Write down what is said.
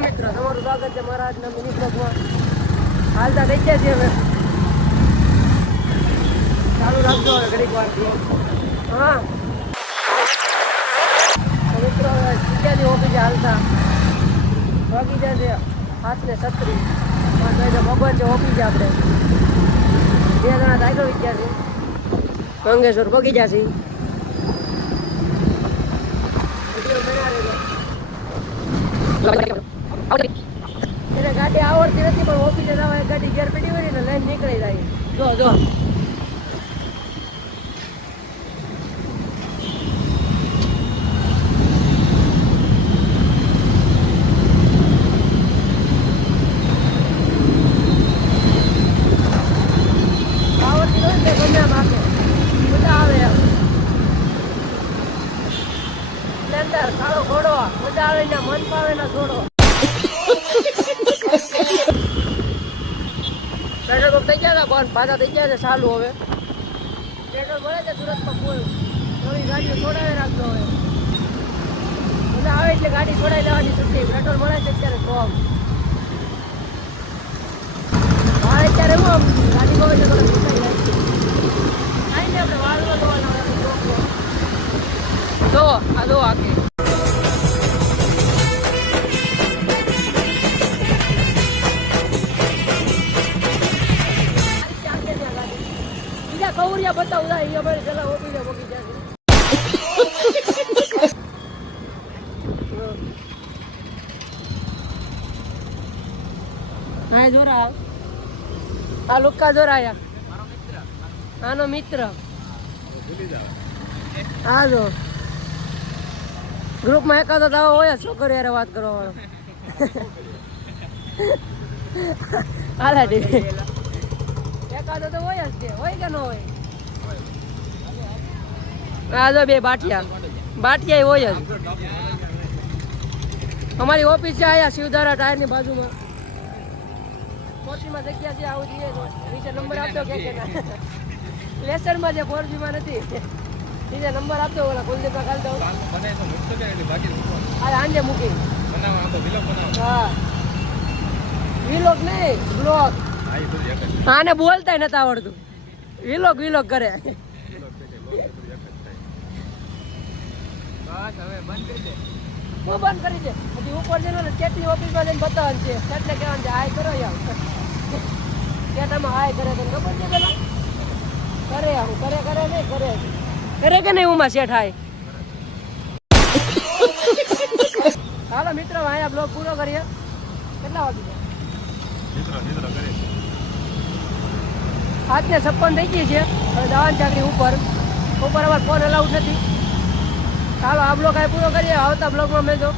હા મિત્રો, તમારું સ્વાગત છે મારા આજના મિની બ્લોગમાં. હાલતા થઈ ગયા છીએ અમે. ચાલુ રાખજો હવે ઘડીક વાર. હા મિત્રો, જગ્યાની ઓફિસે હાલતા વાગી જશે 7:36. 5 વાગે ભગવાન છે ઓફિસે. આપણે 2 જણા દાખલો વિદ્યાર્થી મંગેશ્વર પગી જશે. એને ગાડી આવડતી નથી પણ ઓફિસે જવા ગાડી ઘેર પડી હોય ને લઈને નીકળી જાય. જો આવડતી હોય ને ગમે આમ આપે મજા આવે એમ. સ્પ્લેન્ડર કાળો ઘોડો મજા આવે ને મન પાવે ના છોડો. પેટ્રોલ પંપ થઈ ગયા હતા બંધ, પાછા થઈ ગયા છે ચાલુ. હવે પેટ્રોલ મળે છે સુરતમાં ફૂલ. નવી ગાડીઓ છોડાવી રાખજો. હવે મજા આવે એટલે ગાડી છોડાવી લેવાની છૂટી. પેટ્રોલ મળે છે અત્યારે કોમ. વાળ અત્યારે હું આમ ગાડી ગયો એટલે થોડો સુકાઈ જાય. આવીને આપણે વાળવા ધોવાના જો આ જો આખી કૌરિયા બતાવું અહીંયા ભાઈ પેલા ઓફિસે મૂકી જાય. હા જોરા આ લુક્કા જોરાયા આનો મિત્ર. હા જો ગ્રુપમાં એકાદો દાવો હોય છોકરી યાર વાત કરવા વાળો. હાલા ટીવી એકાદો તો હોય જ. હોય કે ન હોય? આ જો બે બાટિયા હોય જ. અમારી ઓફિસ છે આયા શિવધારા ટાયરની બાજુમાં. કોચીમાં જગ્યા છે આવું જોઈએ તો નીચે નંબર આપજો કે લેસનમાં છે 4Gમાં નથી. નીચે નંબર આપજો ઓલા કુલદીપમાં કાલ દઉં. હા આંજે મૂકી. હા વિલોક નહીં બ્લોગ. આને બોલતા નથી આવડતું. વિલોક કરે. બંધ કરી દે. હજી ઉપર જઈને ચેટની ઓફિસમાં જઈને બતાવવાનું છે. એટલે કહેવાનું છે હાય કરો યાર. ચેટામાં હાય કરે તો ખબર છે પેલા કરે આવું કરે નહીં કરે કે નહીં ઉમાં શેઠ હાય. હાલો મિત્રો અહીંયા બ્લોગ પૂરો કરીએ. કેટલા વાગી ગયા? 7:56 થઈ ગઈ છે. હવે જવાની ચાકરી ઉપર અમારે ફોન અલાઉડ નથી. ચાલો આ બ્લોગ અહીં પૂરો કરીએ. આવતા બ્લોગમાં મેં જો